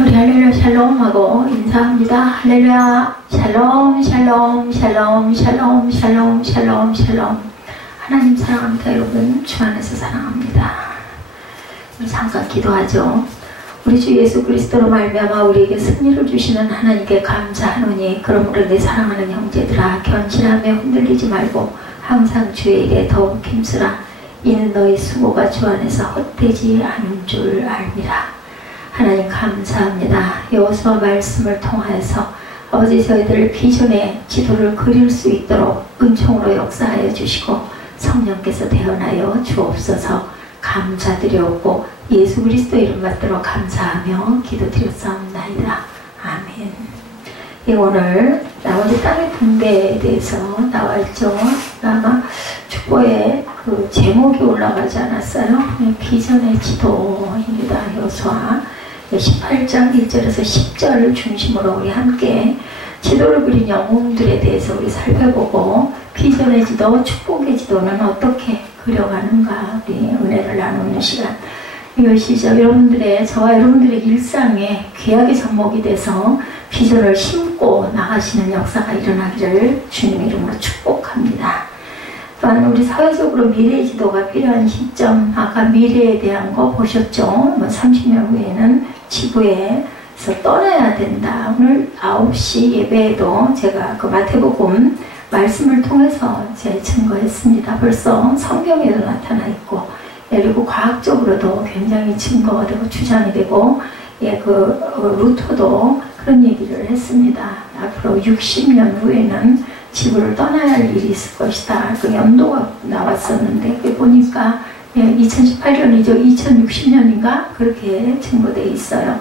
우리 할렐루야 샬롬 하고 인사합니다. 할렐루야 샬롬 샬롬 샬롬 샬롬 샬롬 샬롬 샬롬. 하나님 사랑합니다. 여러분 주 안에서 사랑합니다. 우리 항상 기도하죠. 우리 주 예수 그리스도로 말미암아 우리에게 승리를 주시는 하나님께 감사하노니 그러므로 내 사랑하는 형제들아 견실하며 흔들리지 말고 항상 주에게 더욱 힘쓰라. 이는 너희 수고가 주 안에서 헛되지 않은 줄 알미라. 하나님 감사합니다. 여호수아 말씀을 통하여서 아버지 저희들 비전의 지도를 그릴 수 있도록 은총으로 역사하여 주시고 성령께서 대언하여 주옵소서. 감사드려오고 예수 그리스도 이름 받들어 감사하며 기도드렸사옵나이다. 아멘. 예, 오늘 나머지 땅의 분배에 대해서 나와있죠. 아마 축보에 그 제목이 올라가지 않았어요. 비전의 지도입니다. 여호수아 18장 1절에서 10절을 중심으로 우리 함께 지도를 그린 영웅들에 대해서 우리 살펴보고 비전의 지도, 축복의 지도는 어떻게 그려가는가 우리 은혜를 나누는 시간. 이것이 여러분들의 저와 여러분들의 일상에 귀하게 접목이 돼서 비전을 심고 나가시는 역사가 일어나기를 주님의 이름으로 축복합니다. 또한 우리 사회적으로 미래의 지도가 필요한 시점, 아까 미래에 대한 거 보셨죠? 30년 후에는 지구에서 떠나야 된다. 오늘 9시 예배에도 제가 그 마태복음 말씀을 통해서 제 증거했습니다. 벌써 성경에도 나타나 있고, 그리고 과학적으로도 굉장히 증거가 되고 주장이 되고, 루터도 그런 얘기를 했습니다. 앞으로 60년 후에는 지구를 떠나야 할 일이 있을 것이다. 그 연도가 나왔었는데, 그 보니까 2018년이죠. 2060년인가? 그렇게 증거되어 있어요.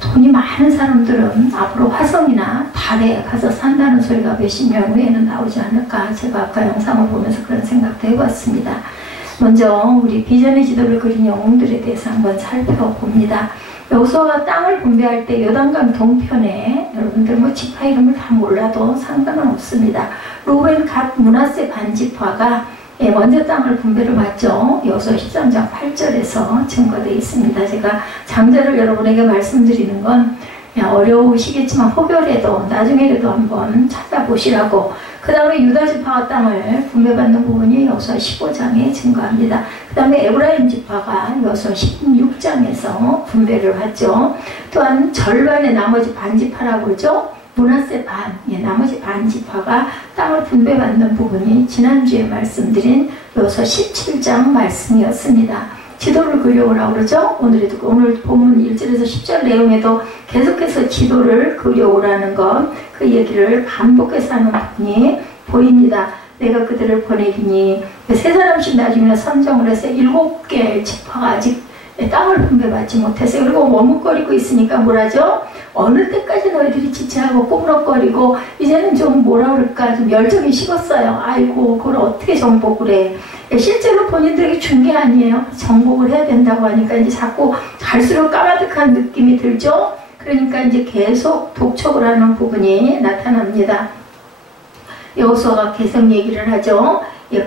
돈이 많은 사람들은 앞으로 화성이나 달에 가서 산다는 소리가 몇십 년 후에는 나오지 않을까. 제가 아까 영상을 보면서 그런 생각도 해봤습니다. 먼저 우리 비전의 지도를 그린 영웅들에 대해서 한번 살펴봅니다. 여호수아가 땅을 분배할 때 요단강 동편에 여러분들 지파 이름을 다 몰라도 상관은 없습니다. 루벤, 갓, 므낫세 반지파가 먼저 땅을 분배를 받죠. 여호수아 13장 8절에서 증거되어 있습니다. 제가 장절을 여러분에게 말씀드리는 건 어려우시겠지만 혹여라도 나중에라도 한번 찾아보시라고. 그 다음에 유다 지파가 땅을 분배받는 부분이 여호수아 15장에 증거합니다. 그 다음에 에브라임 지파가 여호수아 16장에서 분배를 받죠. 또한 절반의 나머지 반지파라고 그러죠. 므낫세 반, 나머지 반지파가 땅을 분배받는 부분이 지난주에 말씀드린 여호수아 17장 말씀이었습니다. 지도를 그려오라고 그러죠. 오늘 본문 1절에서 10절 내용에도 계속해서 지도를 그려오라는 것, 그 얘기를 반복해서 하는 부분이 보입니다. 내가 그들을 보내기니 세 사람씩 나중에 선정을 해서 7개 지파가 아직 땅을 분배받지 못했어요. 그리고 머뭇거리고 있으니까 뭐라죠? 어느 때까지 너희들이 지체하고 꾸물럭거리고 이제는 좀 뭐라 그럴까 좀 열정이 식었어요. 아이고 그걸 어떻게 정복을 해. 실제로 본인들에게 준 게 아니에요. 정복을 해야 된다고 하니까 이제 자꾸 갈수록 까마득한 느낌이 들죠. 그러니까 이제 계속 독촉을 하는 부분이 나타납니다. 여호수아가 계속 얘기를 하죠.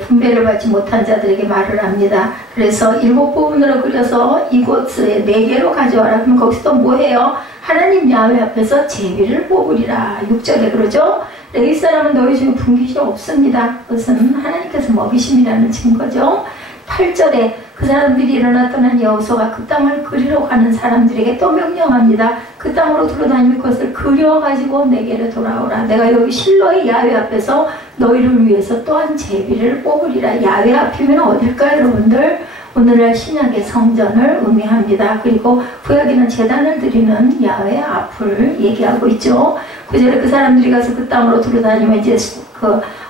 분배를 받지 못한 자들에게 말을 합니다. 그래서 7부분으로 그려서 이곳에 4개로 가져와라. 그럼 거기서 또 뭐해요? 하나님 야훼 앞에서 제비를 뽑으리라. 6절에 그러죠. 레위 사람은 너희 중에 분깃이 없습니다. 그것은 하나님께서 먹이심이라는 증거죠. 8절에 그 사람들이 일어나 떠난 여호수아가 그 땅을 그리러 가는 사람들에게 또 명령합니다. 그 땅으로 둘러다닐 것을 그려가지고 내게로 돌아오라. 내가 여기 실로의 야훼 앞에서 너희를 위해서 또한 제비를 뽑으리라. 야훼 앞이면 어딜까요, 여러분들? 오늘날 신약의 성전을 의미합니다. 그리고 구약에는 제단을 드리는 야훼 앞을 얘기하고 있죠. 그전에 그 사람들이 가서 그 땅으로 둘러다니면 이제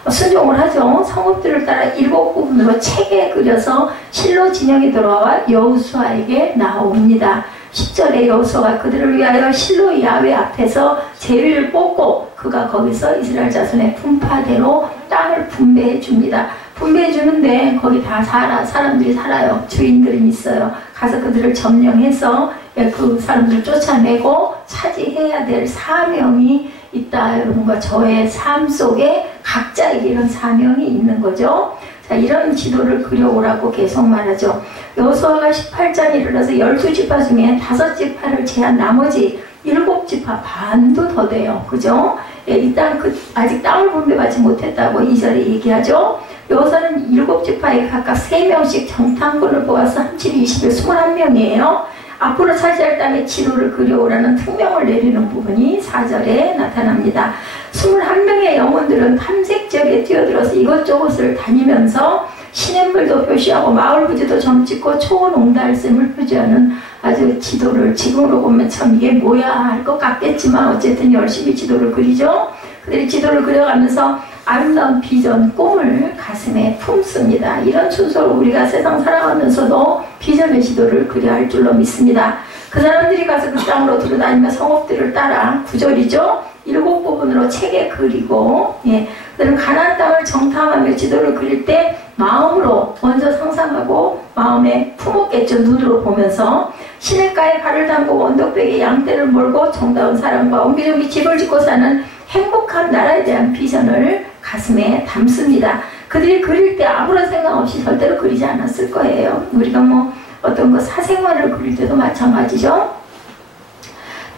순종을 하죠. 성읍들을 따라 7부분으로 책에 그려서 실로 진영이 돌아와 여호수아에게 나옵니다. 10절에 여호수아가 그들을 위하여 실로 야훼 앞에서 제비를 뽑고 그가 거기서 이스라엘 자손의 분파대로 땅을 분배해 줍니다. 분배해 주는데 거기 다 사람들이 살아요. 주인들은 있어요. 가서 그들을 점령해서 그 사람들을 쫓아내고 차지해야 될 사명이 있다. 여러분과 저의 삶 속에 각자에게 이런 사명이 있는 거죠. 자, 이런 지도를 그려오라고 계속 말하죠. 여호수아가 18장에 이르러서 12지파 중에 5지파를 제한 나머지 7지파 반도 더 돼요. 그죠? 예, 일단 아직 땅을 분배받지 못했다고 2절에 얘기하죠. 여호수아는 7지파에 각각 3명씩 정탐꾼을 뽑아서 37, 20에 21명이에요. 앞으로 차지할 땅의 지도를 그려오라는 특명을 내리는 부분이 4절에 나타납니다. 21명의 영혼들은 탐색 지역에 뛰어들어서 이것저것을 다니면서 시냇물도 표시하고 마을 부지도 점찍고 초원옹달샘을 표시하는 아주 지도를, 지금으로 보면 참 이게 뭐야 할 것 같겠지만 어쨌든 열심히 지도를 그리죠. 그들이 지도를 그려가면서 아름다운 비전, 꿈을 가슴에 품습니다. 이런 순서로 우리가 세상 살아가면서도 비전의 지도를 그려야 할 줄로 믿습니다. 그 사람들이 가서 그 땅으로 들어다니며 성읍들을 따라 9절이죠. 7부분으로 책에 그리고, 예, 그들은 가나안 땅을 정탐하며 지도를 그릴 때 마음으로 먼저 상상하고 마음에 품었겠죠. 눈으로 보면서 시냇가에 발을 담그고 언덕백에 양떼를 몰고 정다운 사람과 옹기종기 집을 짓고 사는 행복한 나라에 대한 비전을 가슴에 담습니다. 그들이 그릴 때 아무런 생각 없이 절대로 그리지 않았을 거예요. 우리가 뭐 어떤 거 사생활을 그릴 때도 마찬가지죠.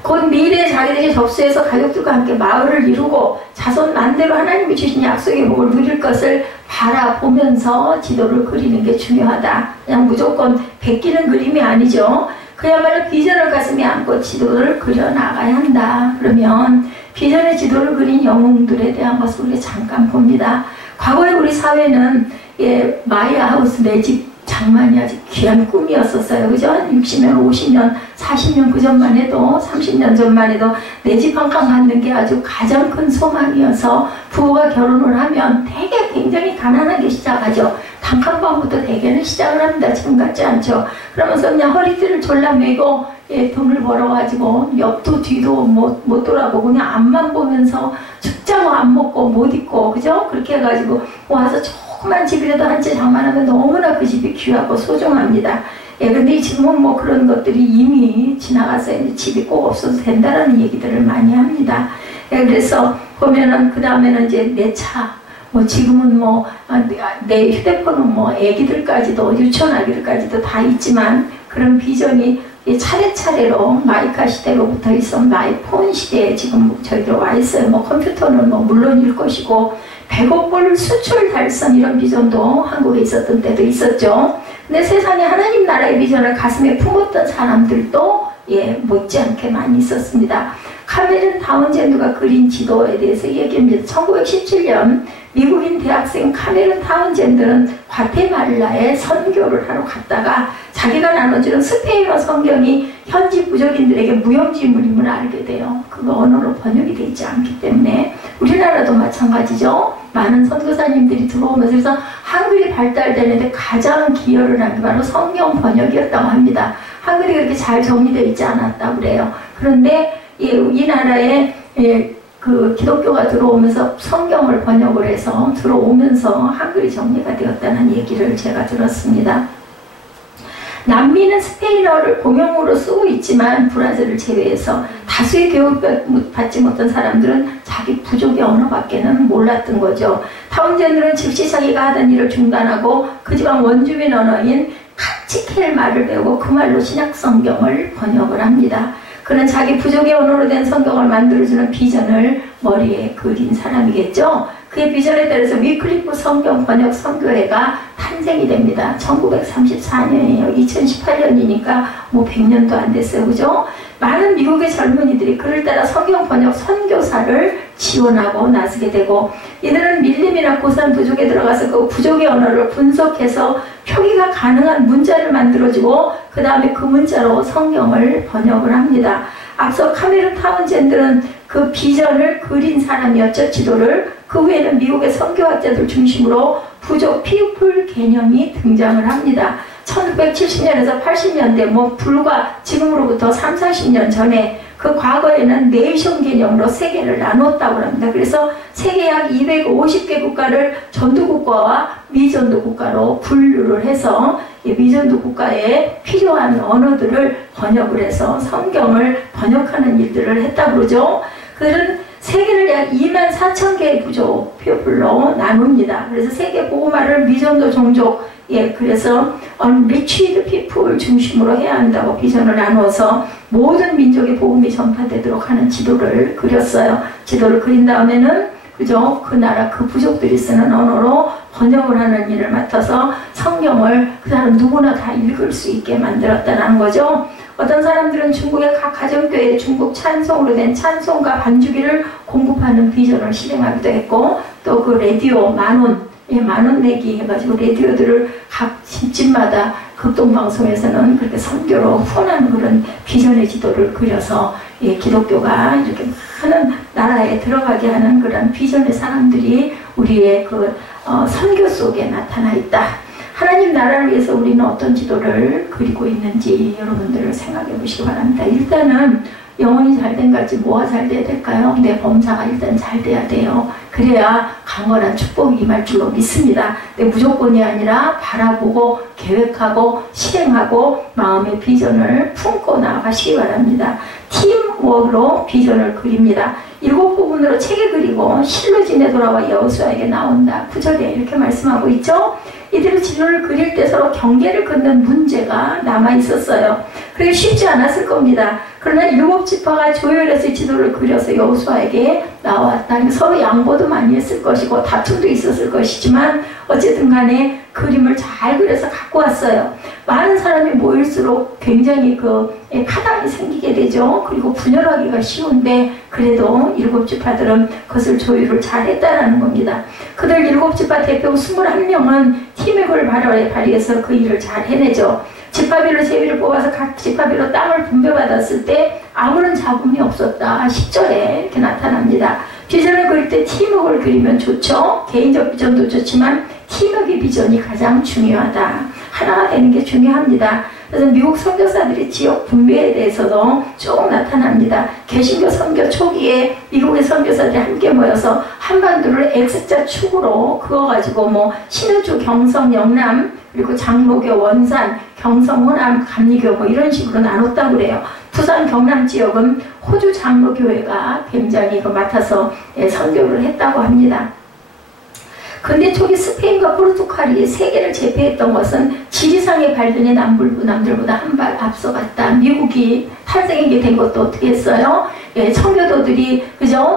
곧 미래에 자기들이 접수해서 가족들과 함께 마을을 이루고 자손 만대로 하나님이 주신 약속의 복을 누릴 것을 바라보면서 지도를 그리는 게 중요하다. 그냥 무조건 베끼는 그림이 아니죠. 그야말로 비전을 가슴에 안고 지도를 그려나가야 한다. 그러면 비전의 지도를 그린 영웅들에 대한 것을 우리가 잠깐 봅니다. 과거에 우리 사회는 마이아 하우스 내 집 장만이 아주 귀한 꿈이었었어요. 그죠? 60년, 50년, 40년 그 전만 해도 30년 전만 해도 내 집 한 칸 갖는 게 아주 가장 큰 소망이어서 부부가 결혼을 하면 되게 굉장히 가난하게 시작하죠. 단칸방부터 대개는 시작을 합니다. 지금 같지 않죠. 그러면서 그냥 허리띠를 졸라매고 돈을 벌어가지고 옆도 뒤도 못 돌아보고 그냥 앞만 보면서 죽자고 안 먹고 못 입고 그죠? 그렇게 해가지고 와서 조그만 집이라도 한 채 장만하면 너무나 그 집이 귀하고 소중합니다. 예, 근데 지금은 뭐 그런 것들이 이미 지나가서 집이 꼭 없어도 된다라는 얘기들을 많이 합니다. 예, 그래서 보면은 그 다음에는 이제 내 차, 뭐 지금은 뭐 내 휴대폰은 뭐 애기들까지도 유치원 아기들까지도 다 있지만 그런 비전이 차례차례로 마이카 시대로부터 있어 마이폰 시대에 지금 저희들 와 있어요. 뭐 컴퓨터는 뭐 물론일 것이고 100억 불 수출 달성 이런 비전도 한국에 있었던 때도 있었죠. 근데 세상에 하나님 나라의 비전을 가슴에 품었던 사람들도 못지않게 많이 있었습니다. 카메론 타운젠드가 그린 지도에 대해서 얘기합니다. 1917년 미국인 대학생 카메론 타운젠드는 과테말라에 선교를 하러 갔다가 자기가 나눠주는 스페인어 성경이 현지 부족인들에게 무용지물임을 알게 돼요. 그거 언어로 번역이 되어 있지 않기 때문에 우리나라도 마찬가지죠. 많은 선교사님들이 들어오면서 그래서 한글이 발달되는데 가장 기여를 한 게 바로 성경 번역이었다고 합니다. 한글이 그렇게 잘 정리되어 있지 않았다고 그래요. 그런데 이 나라에 그 기독교가 들어오면서 성경을 번역을 해서 들어오면서 한글이 정리가 되었다는 얘기를 제가 들었습니다. 남미는 스페인어를 공용어로 쓰고 있지만 브라질을 제외해서 다수의 교육을 받지 못한 사람들은 자기 부족의 언어밖에는 몰랐던 거죠. 타운젠드는 즉시 자기가 하던 일을 중단하고 그 지방 원주민 언어인 카치켈 말을 배우고 그 말로 신약 성경을 번역을 합니다. 그는 자기 부족의 언어로 된 성경을 만들어주는 비전을 머리에 그린 사람이겠죠. 그의 비전에 따라서 위클리프 성경 번역 선교회가 탄생이 됩니다. 1934년이에요. 2018년이니까 뭐 100년도 안 됐어요. 그죠? 많은 미국의 젊은이들이 그를 따라 성경 번역 선교사를 지원하고 나서게 되고 이들은 밀림이나 고산 부족에 들어가서 그 부족의 언어를 분석해서 표기가 가능한 문자를 만들어주고 그 다음에 그 문자로 성경을 번역을 합니다. 앞서 카메론 타운젠드는 그 비전을 그린 사람이었죠. 지도를. 그 후에는 미국의 선교학자들 중심으로 부족 피우플 개념이 등장을 합니다. 1970년에서 80년대 뭐 불과 지금으로부터 3, 40년 전에 그 과거에는 네이션 개념으로 세계를 나누었다고 합니다. 그래서 세계 약 250개 국가를 전도국가와 미전도국가로 분류를 해서 미전도 국가에 필요한 언어들을 번역을 해서 성경을 번역하는 일들을 했다고 그러죠. 그들은 세계를 약 24,000개의 부족별로 나눕니다. 그래서 세계 복음화를 미전도 종족, 그래서 unreached people 중심으로 해야 한다고 비전을 나누어서 모든 민족의 복음이 전파되도록 하는 지도를 그렸어요. 지도를 그린 다음에는 그 나라 그 부족들이 쓰는 언어로 번역을 하는 일을 맡아서 성경을 그 사람 누구나 다 읽을 수 있게 만들었다는 거죠. 어떤 사람들은 중국의 각 가정교회에 중국 찬송으로 된 찬송가 반주기를 공급하는 비전을 실행하기도 했고, 또 그 라디오 만원 내기 해가지고 라디오들을 각 집집마다 극동방송에서는 그렇게 선교로 후원하는 그런 비전의 지도를 그려서 기독교가 이렇게 많은 나라에 들어가게 하는 그런 비전의 사람들이 우리의 선교 속에 나타나 있다. 하나님 나라를 위해서 우리는 어떤 지도를 그리고 있는지 여러분들 생각해 보시기 바랍니다. 일단은 영혼이 잘된 같이 뭐가 잘 돼야 될까요? 내 범사가 일단 잘 돼야 돼요. 그래야 강건한 축복이 임할 줄로 믿습니다. 내 무조건이 아니라 바라보고 계획하고 실행하고 마음의 비전을 품고 나아가시기 바랍니다. 팀워크로 비전을 그립니다. 7부분으로 책에 그리고 실로 지내 돌아와 여호수아에게 나온다. 9절에 이렇게 말씀하고 있죠. 이대로 지도를 그릴 때 서로 경계를 긋는 문제가 남아있었어요. 그게 쉽지 않았을 겁니다. 그러나 7지파가 조율해서 지도를 그려서 여호수아에게 나왔다. 서로 양보도 많이 했을 것이고 다툼도 있었을 것이지만 어쨌든 간에 그림을 잘 그려서 갖고 왔어요. 많은 사람이 모일수록 굉장히 파당이 생기게 되죠. 그리고 분열하기가 쉬운데 그래도 7지파들은 그것을 조율을 잘 했다는 겁니다. 그들 7지파 대표 21명은 팀워크를 발휘해서 그 일을 잘 해내죠. 지파별로 제비를 뽑아서 각 지파별로 땅을 분배받았을 때 아무런 잡음이 없었다. 10절에 이렇게 나타납니다. 비전을 그릴 때 팀워크를 그리면 좋죠. 개인적 비전도 좋지만 팀워크의 비전이 가장 중요하다. 하나가 되는 게 중요합니다. 그래서 미국 선교사들이 지역 분배에 대해서도 조금 나타납니다. 개신교 선교 초기에 미국의 선교사들이 함께 모여서 한반도를 X자 축으로 그어가지고 신의주, 경성, 영남, 그리고 장로교, 원산, 경성, 호남, 감리교 이런 식으로 나눴다고 그래요. 부산 경남 지역은 호주 장로교회가 굉장히 맡아서 선교를 했다고 합니다. 근대 초기 스페인과 포르투갈이 세계를 제패했던 것은 지리상의 발견이 남들보다 한 발 앞서갔다. 미국이 탄생하게 된 것도 어떻게 했어요? 청교도들이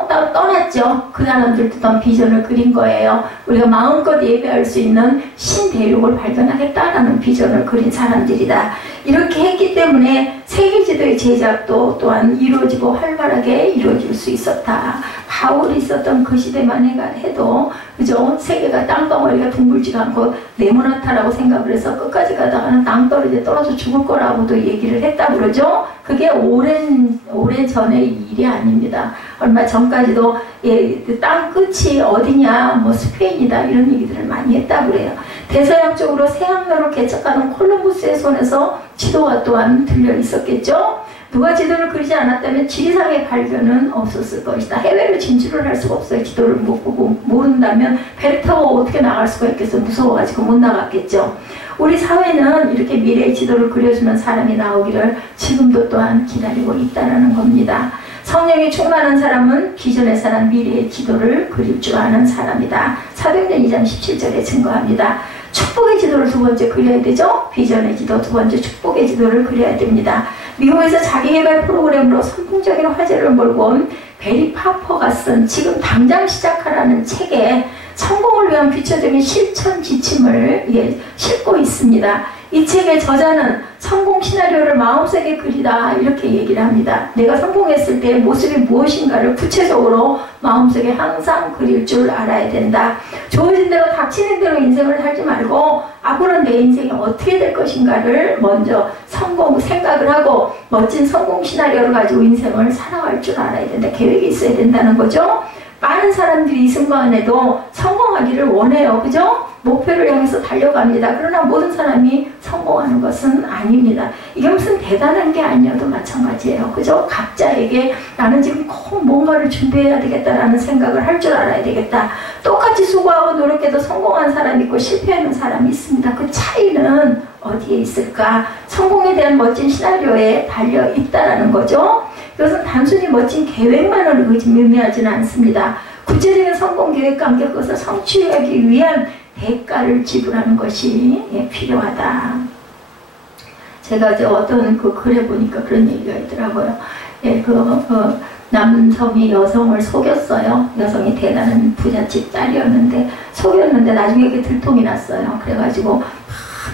떠났죠. 그 사람들도 어떤 비전을 그린 거예요. 우리가 마음껏 예배할 수 있는 신대륙을 발견하겠다라는 비전을 그린 사람들이다. 이렇게 했기 때문에 세계지도의 제작도 또한 이루어지고 활발하게 이루어질 수 있었다. 바울이 있었던 그 시대만 해도 세계가 땅덩어리가 둥글지가 않고 네모나타라고 생각을 해서 끝까지 가다가는 땅떨어져 떨어져 죽을 거라고도 얘기를 했다고 그러죠. 그게 오랜 전의 일이 아닙니다. 얼마 전까지도 땅 끝이 어디냐, 스페인이다 이런 얘기들을 많이 했다고 그래요. 대서양 쪽으로 새항로를 개척하는 콜럼버스의 손에서 지도가 또한 들려 있었겠죠. 누가 지도를 그리지 않았다면 지리상의 발견은 없었을 것이다. 해외로 진출을 할 수가 없어요. 지도를 못 보고 모른다면 배를 타고 어떻게 나갈 수가 있겠어. 무서워가지고 못 나갔겠죠. 우리 사회는 이렇게 미래의 지도를 그려주는 사람이 나오기를 지금도 또한 기다리고 있다는 겁니다. 성령이 충만한 사람은 비전의 사람, 미래의 지도를 그릴 줄 아는 사람이다. 사도행전 2장 17절에 증거합니다. 축복의 지도를 두 번째 그려야 되죠. 비전의 지도, 두 번째 축복의 지도를 그려야 됩니다. 미국에서 자기개발 프로그램으로 선풍적인 화제를 몰고 온 베리 파퍼가 쓴 지금 당장 시작하라는 책에 성공을 위한 구체적인 실천 지침을 싣고 있습니다. 이 책의 저자는 성공 시나리오를 마음속에 그리다 이렇게 얘기를 합니다. 내가 성공했을 때의 모습이 무엇인가를 구체적으로 마음속에 항상 그릴 줄 알아야 된다. 주어진 대로 닥치는 대로 인생을 살지 말고 앞으로 내 인생이 어떻게 될 것인가를 먼저 생각을 하고 멋진 성공 시나리오를 가지고 인생을 살아갈 줄 알아야 된다. 계획이 있어야 된다는 거죠. 많은 사람들이 이 순간에도 성공하기를 원해요. 그죠? 목표를 향해서 달려갑니다. 그러나 모든 사람이 성공하는 것은 아닙니다. 이게 무슨 대단한 게 아니어도 마찬가지예요. 그죠? 각자에게 나는 지금 꼭 뭔가를 준비해야 되겠다라는 생각을 할 줄 알아야 되겠다. 똑같이 수고하고 노력해도 성공한 사람이 있고 실패하는 사람이 있습니다. 그 차이는 어디에 있을까? 성공에 대한 멋진 시나리오에 달려 있다라는 거죠. 이것은 단순히 멋진 계획만을 의미하지는 않습니다. 구체적인 성공 계획과 함께 그것을 성취하기 위한 대가를 지불하는 것이 필요하다. 제가 이제 어떤 그 글에 보니까 그런 얘기가 있더라고요. 남성이 여성을 속였어요. 여성이 대단한 부잣집 딸이었는데 속였는데 나중에 그게 들통이 났어요. 그래가지고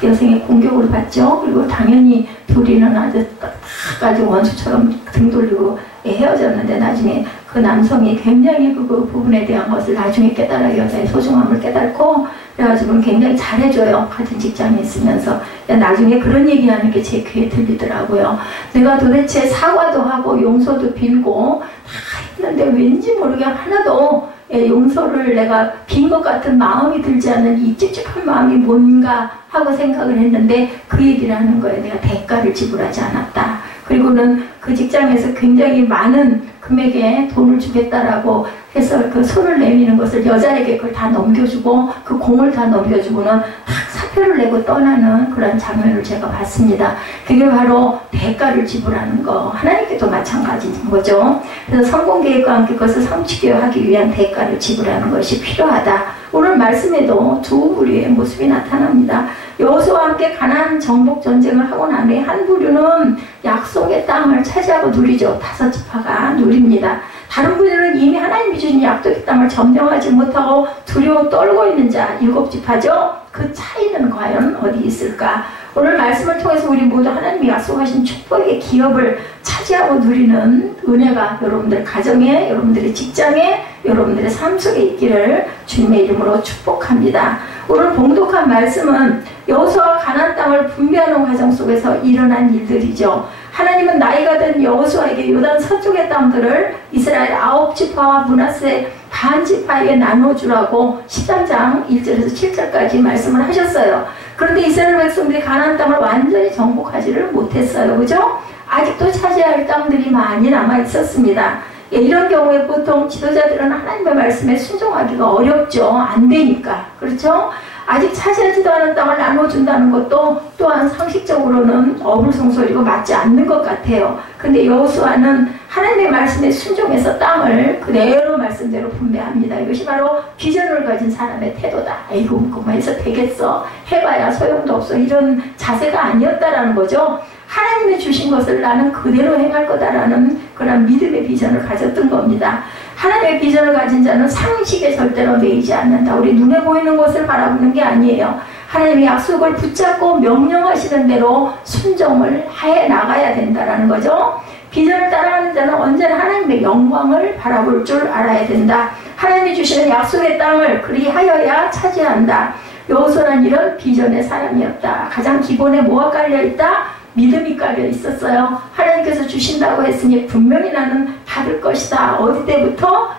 여성의 공격을 받죠. 그리고 당연히 둘이는 아주 원수처럼 등 돌리고 헤어졌는데 나중에 그 남성이 굉장히 그 부분에 대한 것을 나중에 깨달아 여자의 소중함을 깨닫고 그래가지고 굉장히 잘해줘요. 같은 직장에 있으면서. 나중에 그런 얘기하는 게 제 귀에 들리더라고요. 내가 도대체 사과도 하고 용서도 빌고 다 했는데 왠지 모르게 하나도 용서를 내가 빈 것 같은 마음이 들지 않는 이 찝찝한 마음이 뭔가 하고 생각을 했는데 그 얘기를 하는 거예요. 내가 대가를 지불하지 않았다. 그리고는 그 직장에서 굉장히 많은 금액의 돈을 주겠다라고 해서 그 손을 내미는 것을 여자에게 그걸 다 넘겨주고 그 공을 다 넘겨주고는 딱 사표를 내고 떠나는 그런 장면을 제가 봤습니다. 그게 바로 대가를 지불하는 거. 하나님께도 마찬가지인 거죠. 그래서 성공 계획과 함께 그것을 성취하기 위한 대가를 지불하는 것이 필요하다. 오늘 말씀에도 두 부류의 모습이 나타납니다. 여호수아와 함께 가나안 정복 전쟁을 하고 난 후에 한 부류는 약속의 땅을 차지하고 누리죠. 5지파가 누립니다. 다른 부류는 이미 하나님이 주신 약속의 땅을 점령하지 못하고 두려워 떨고 있는 자 7지파죠. 그 차이는 과연 어디 있을까? 오늘 말씀을 통해서 우리 모두 하나님이 약속하신 축복의 기업을 차지하고 누리는 은혜가 여러분들 가정에, 여러분들의 직장에, 여러분들의 삶 속에 있기를 주님의 이름으로 축복합니다. 오늘 봉독한 말씀은 여호수아가 가나안 땅을 분배하는 과정 속에서 일어난 일들이죠. 하나님은 나이가 든 여호수아에게 요단 서쪽의 땅들을 이스라엘 9지파와 므낫세 반지파에게 나눠주라고 13장 1절에서 7절까지 말씀을 하셨어요. 그런데 이스라엘 백성들이 가나안 땅을 완전히 정복하지를 못했어요. 그죠? 아직도 차지할 땅들이 많이 남아 있었습니다. 이런 경우에 보통 지도자들은 하나님의 말씀에 순종하기가 어렵죠. 안 되니까. 그렇죠? 아직 차지하지도 않은 땅을 나눠준다는 것도 또한 상식적으로는 어불성설이고 맞지 않는 것 같아요. 근데 여호수아는 하나님의 말씀에 순종해서 땅을 그대로 말씀대로 분배합니다. 이것이 바로 비전을 가진 사람의 태도다. 아이고 그만 해서 되겠어. 해봐야 소용도 없어. 이런 자세가 아니었다라는 거죠. 하나님이 주신 것을 나는 그대로 행할 거다라는 그런 믿음의 비전을 가졌던 겁니다. 하나님의 비전을 가진 자는 상식에 절대로 매이지 않는다. 우리 눈에 보이는 것을 바라보는 게 아니에요. 하나님의 약속을 붙잡고 명령하시는 대로 순종을 해 나가야 된다는 거죠. 비전을 따라가는 자는 언제나 하나님의 영광을 바라볼 줄 알아야 된다. 하나님이 주시는 약속의 땅을 그리하여야 차지한다. 여호수아는 이런 비전의 사람이었다. 가장 기본에 뭐가 깔려있다? 믿음이 깔려 있었어요. 하나님께서 주신다고 했으니 분명히 나는 받을 것이다. 어디 때부터?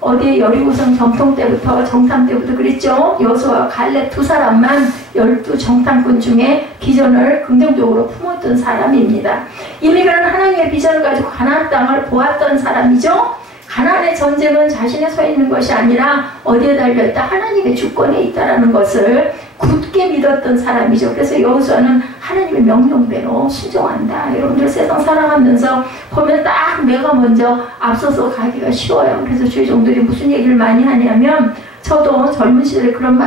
어디 여리고성 정통 때부터 정탐 때부터 그랬죠. 여호수아와 갈렙 두 사람만 12 정탐꾼 중에 비전을 긍정적으로 품었던 사람입니다. 이미 그는 하나님의 비전을 가지고 가나안 땅을 보았던 사람이죠. 가나안의 전쟁은 자신의 서 있는 것이 아니라 어디에 달려있다? 하나님의 주권에 있다라는 것을 굳게 믿었던 사람이죠. 그래서 여호수아는 하나님의 명령대로 순종한다. 여러분들 세상 살아가면서 보면 딱 내가 먼저 앞서서 가기가 쉬워요. 그래서 주의 종들이 무슨 얘기를 많이 하냐면 저도 젊은 시절에 그런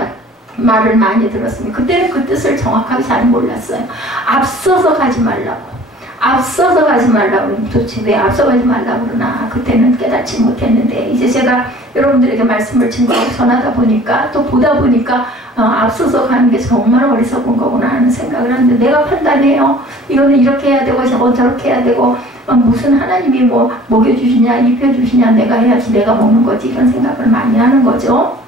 말을 많이 들었습니다. 그때는 그 뜻을 정확하게 잘 몰랐어요. 앞서서 가지 말라고. 앞서서 가지 말라고. 도대체 왜 앞서가지 말라고 그러나 그때는 깨닫지 못했는데 이제 제가 여러분들에게 말씀을 증거하고 전하다 보니까 또 보다 보니까 앞서서 가는 게 정말 어리석은 거구나 하는 생각을 하는데 내가 판단해요. 이거는 이렇게 해야 되고 저건 저렇게 해야 되고 무슨 하나님이 뭐 먹여주시냐 입혀주시냐 내가 해야지 내가 먹는 거지 이런 생각을 많이 하는 거죠.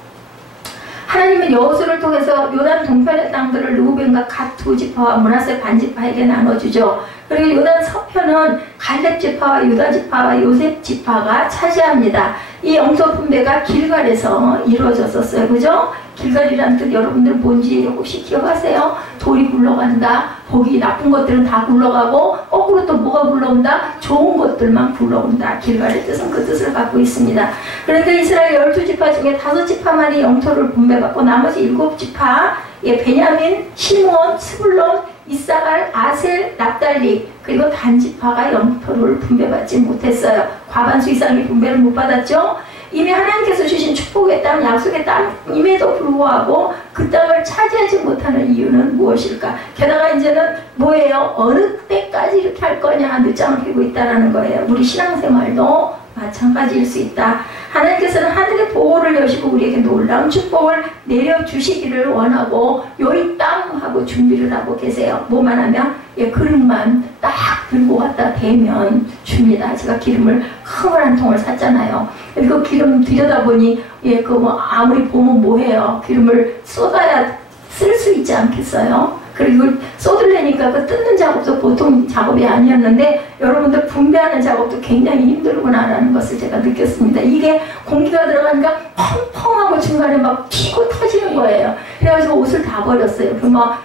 하나님은 여호수아를 통해서 요단 동편의 땅들을 르우벤과 갓 두 지파와 므낫세 반지파에게 나눠주죠. 그리고 요단 서편은 갈렙 지파와 유다 지파와 요셉 지파가 차지합니다. 이 영토 분배가 길갈에서 이루어졌었어요. 그죠? 길갈이라는 뜻 여러분들 뭔지 혹시 기억하세요? 돌이 굴러간다. 거기 나쁜 것들은 다 굴러가고 거꾸로 또 뭐가 굴러온다? 좋은 것들만 굴러온다. 길갈의 뜻은 그 뜻을 갖고 있습니다. 그런데 이스라엘 12지파 중에 5지파만이 영토를 분배받고 나머지 7지파 베냐민, 시므온, 스불론, 이사갈, 아셀, 납달리 그리고 단지파가 0%를 분배받지 못했어요. 과반수 이상이 분배를 못 받았죠. 이미 하나님께서 주신 축복의 땅, 약속의 땅임에도 불구하고 그 땅을 차지하지 못하는 이유는 무엇일까? 게다가 이제는 뭐예요? 어느 때까지 이렇게 할 거냐 늦장을 피고 있다는 거예요. 우리 신앙생활도 마찬가지일 수 있다. 하나님께서는 하늘의 보호를 여시고 우리에게 놀라운 축복을 내려주시기를 원하고 요이 땅 하고 준비를 하고 계세요. 뭐만 하면 그릇만 딱 들고 갖다 대면 줍니다. 제가 기름을 큰 한 통을 샀잖아요. 그 기름 들여다보니 뭐 아무리 보면 뭐해요. 기름을 쏟아야 쓸 수 있지 않겠어요? 그리고 쏟으려니까 그 뜯는 작업도 보통 작업이 아니었는데 여러분들 분배하는 작업도 굉장히 힘들구나라는 것을 제가 느꼈습니다. 이게 공기가 들어가니까 펑펑하고 중간에 막 튀고 터지는 거예요. 그래가지고 옷을 다 버렸어요.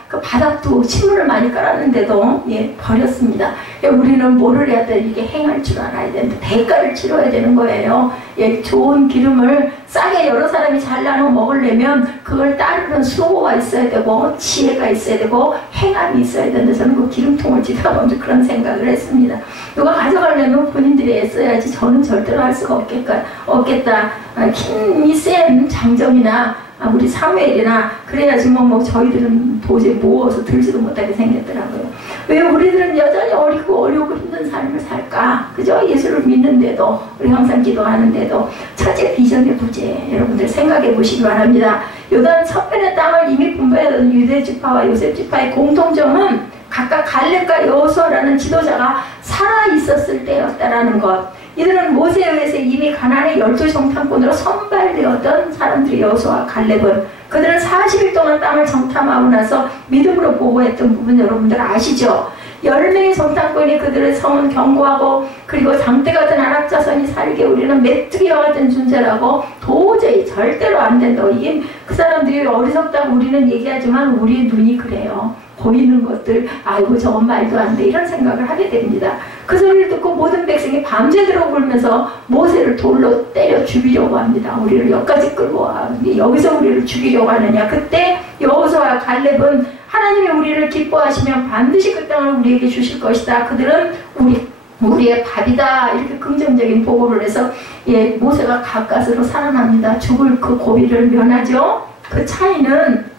그 바닥도 침물을 많이 깔았는데도 버렸습니다. 우리는 뭐를 해야 돼? 이게 행할 줄 알아야 되는데 대가를 치러야 되는 거예요. 좋은 기름을 싸게 여러 사람이 잘 나눠 먹으려면 그걸 따르는 수고가 있어야 되고 지혜가 있어야 되고 행함이 있어야 되는데 저는 그 기름통을 지나보면서 그런 생각을 했습니다. 누가 가져가려면 본인들이 애써야지 저는 절대로 할 수가 없겠다. 힘이 센 장정이나 우리 사무엘이나 그래야지 뭐 저희들은 도저히 모어서 들지도 못하게 생겼더라고요. 왜 우리들은 여전히 어리고 어려우고 힘든 삶을 살까? 그죠? 예수를 믿는데도 우리 항상 기도하는데도 첫째 비전의 부재 여러분들 생각해 보시기 바랍니다. 요단 서편의 땅을 이미 분배하던 유대 지파와 요셉 지파의 공통점은 각각 갈렙과 여호수아라는 지도자가 살아 있었을 때였다라는 것. 이들은 모세에 의해서 이미 가나안의 12정탐꾼으로 선발되었던 사람들이 여호수아와 갈렙은 그들은 40일 동안 땅을 정탐하고 나서 믿음으로 보고했던 부분 여러분들 아시죠? 10명의 정탐꾼이 그들의 성은 경고하고 그리고 장대 같은 아랍 자손이 살게 우리는 메뚜기와 같은 존재라고 도저히 절대로 안 된다고. 이게 그 사람들이 어리석다고 우리는 얘기하지만 우리의 눈이 그래요. 보이는 것들 아이고 저건 말도 안 돼 이런 생각을 하게 됩니다. 그 소리를 듣고 모든 백성이 밤새도록 울면서 모세를 돌로 때려 죽이려고 합니다. 우리를 여기까지 끌고 와. 여기서 우리를 죽이려고 하느냐. 그때 여호수아와 갈렙은 하나님이 우리를 기뻐하시면 반드시 그 땅을 우리에게 주실 것이다. 그들은 우리의 밥이다. 이렇게 긍정적인 보고를 해서 모세가 가까스로 살아납니다. 죽을 그 고비를 면하죠. 그 차이는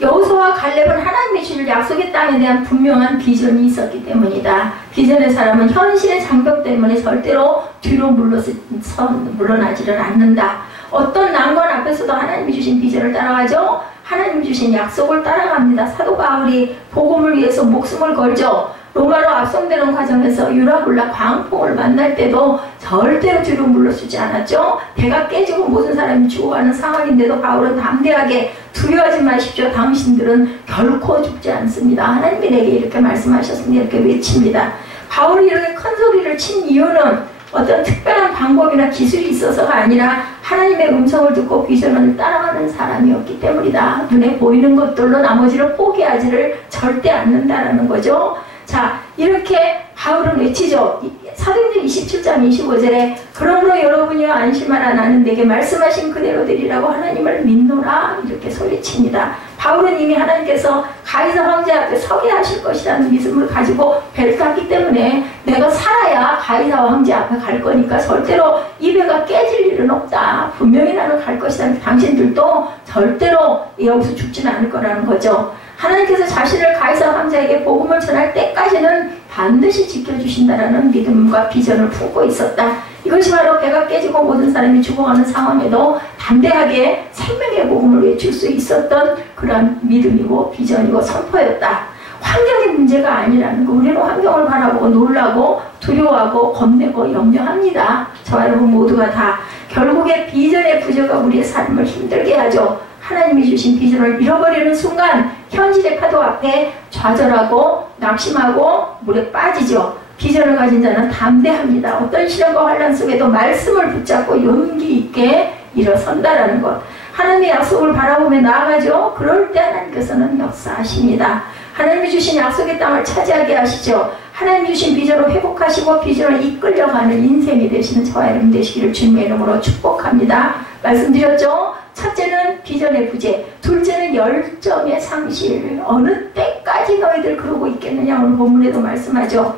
여호수아와 갈렙은 하나님이 주실 약속의 땅에 대한 분명한 비전이 있었기 때문이다. 비전의 사람은 현실의 장벽 때문에 절대로 뒤로 물러나지를 않는다. 어떤 난관 앞에서도 하나님이 주신 비전을 따라가죠. 하나님이 주신 약속을 따라갑니다. 사도 바울이 복음을 위해서 목숨을 걸죠. 로마로 압송되는 과정에서 유라굴라 광풍을 만날 때도 절대로 뒤로 물러서지 않았죠. 배가 깨지고 모든 사람이 죽어가는 상황인데도 바울은 담대하게 두려워하지 마십시오. 당신들은 결코 죽지 않습니다. 하나님이 내게 이렇게 말씀하셨습니다. 이렇게 외칩니다. 바울이 이렇게 큰 소리를 친 이유는 어떤 특별한 방법이나 기술이 있어서가 아니라 하나님의 음성을 듣고 비전을 따라가는 사람이었기 때문이다. 눈에 보이는 것들로 나머지를 포기하지를 절대 않는다라는 거죠. 자, 이렇게 바울은 외치죠. 사도행전 27장 25절에 그러므로 여러분이여 안심하라 나는 내게 말씀하신 그대로 되리라고 하나님을 믿노라 이렇게 소리칩니다. 바울은 이미 하나님께서 가이사 황제 앞에 서게 하실 것이라는 믿음을 가지고 배를 탔기 때문에 내가 살아야 가이사 황제 앞에 갈 거니까 절대로 이 배가 깨질 일은 없다. 분명히 나는 갈 것이다. 당신들도 절대로 여기서 죽지는 않을 거라는 거죠. 하나님께서 자신을 가이사 황제에게 복음을 전할 때까지는 반드시 지켜주신다라는 믿음과 비전을 품고 있었다. 이것이 바로 배가 깨지고 모든 사람이 죽어가는 상황에도 담대하게 생명의 복음을 외칠 수 있었던 그런 믿음이고 비전이고 선포였다. 환경의 문제가 아니라는 거. 우리는 환경을 바라보고 놀라고 두려워하고 겁내고 염려합니다. 저와 여러분 모두가 다. 결국에 비전의 부재가 우리의 삶을 힘들게 하죠. 하나님이 주신 비전을 잃어버리는 순간 현실의 파도 앞에 좌절하고 낙심하고 물에 빠지죠. 비전을 가진 자는 담대합니다. 어떤 시련과 환난 속에도 말씀을 붙잡고 용기 있게 일어선다라는 것. 하나님의 약속을 바라보며 나아가죠. 그럴 때 하나님께서는 역사하십니다. 하나님이 주신 약속의 땅을 차지하게 하시죠. 하나님이 주신 비전을 회복하시고 비전을 이끌려가는 인생이 되시는 저와 여러분 되시기를 주님의 이름으로 축복합니다. 말씀드렸죠? 첫째는 비전의 부재, 둘째는 열정의 상실. 어느 때까지 너희들 그러고 있겠느냐. 오늘 본문에도 말씀하죠.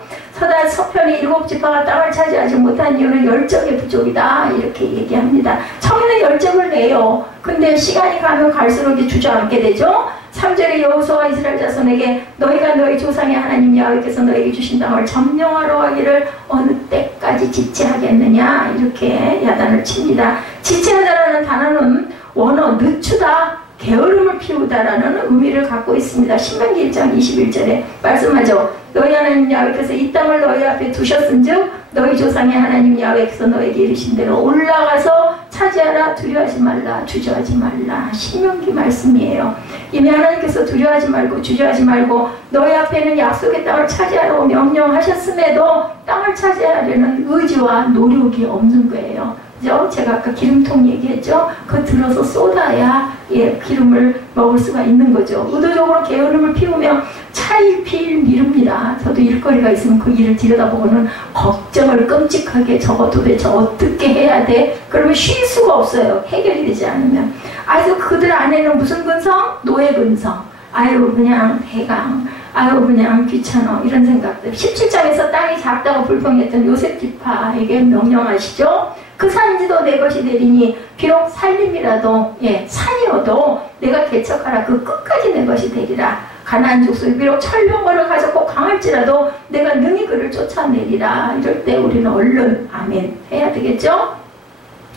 서편의 7지파가 땅을 차지하지 못한 이유는 열정의 부족이다, 이렇게 얘기합니다. 처음에는 열정을 내요. 근데 시간이 가면 갈수록 주저앉게 되죠. 3절에 여호수아가 이스라엘 자손에게 너희가 너희 조상의 하나님 야훼께서 너희에게 주신 땅을 점령하러 가기를 어느 때까지 지체하겠느냐, 이렇게 야단을 칩니다. 지체하다라는 단어는 원어 늦추다, 게으름을 피우다라는 의미를 갖고 있습니다. 신명기 1장 21절에 말씀하죠. 너희 하나님 야훼께서 이 땅을 너희 앞에 두셨은즉 너희 조상의 하나님 야훼께서 너에게 이르신 대로 올라가서 차지하라. 두려워하지 말라, 주저하지 말라. 신명기 말씀이에요. 이미 하나님께서 두려워하지 말고 주저하지 말고 너희 앞에는 약속의 땅을 차지하라고 명령하셨음에도 땅을 차지하려는 의지와 노력이 없는 거예요. 그죠? 제가 아까 기름통 얘기했죠? 그거 들어서 쏟아야 기름을 먹을 수가 있는 거죠. 의도적으로 게으름을 피우며 차일피일 미룹니다. 저도 일거리가 있으면 그 일을 들여다보고는 걱정을 끔찍하게, 저거 도대체 어떻게 해야 돼? 그러면 쉴 수가 없어요. 해결이 되지 않으면. 아주 그들 안에는 무슨 근성? 노예 근성. 아유 그냥 해강, 아유 그냥 귀찮아, 이런 생각들. 17장에서 땅이 작다고 불평했던 요셉 지파에게 명령하시죠. 그 산지도 내 것이 되리니 비록 살림이라도 산이어도 내가 개척하라. 그 끝까지 내 것이 되리라. 가나안 족속이 비록 철병거를 가졌고 강할지라도 내가 능히 그를 쫓아내리라. 이럴 때 우리는 얼른 아멘 해야 되겠죠.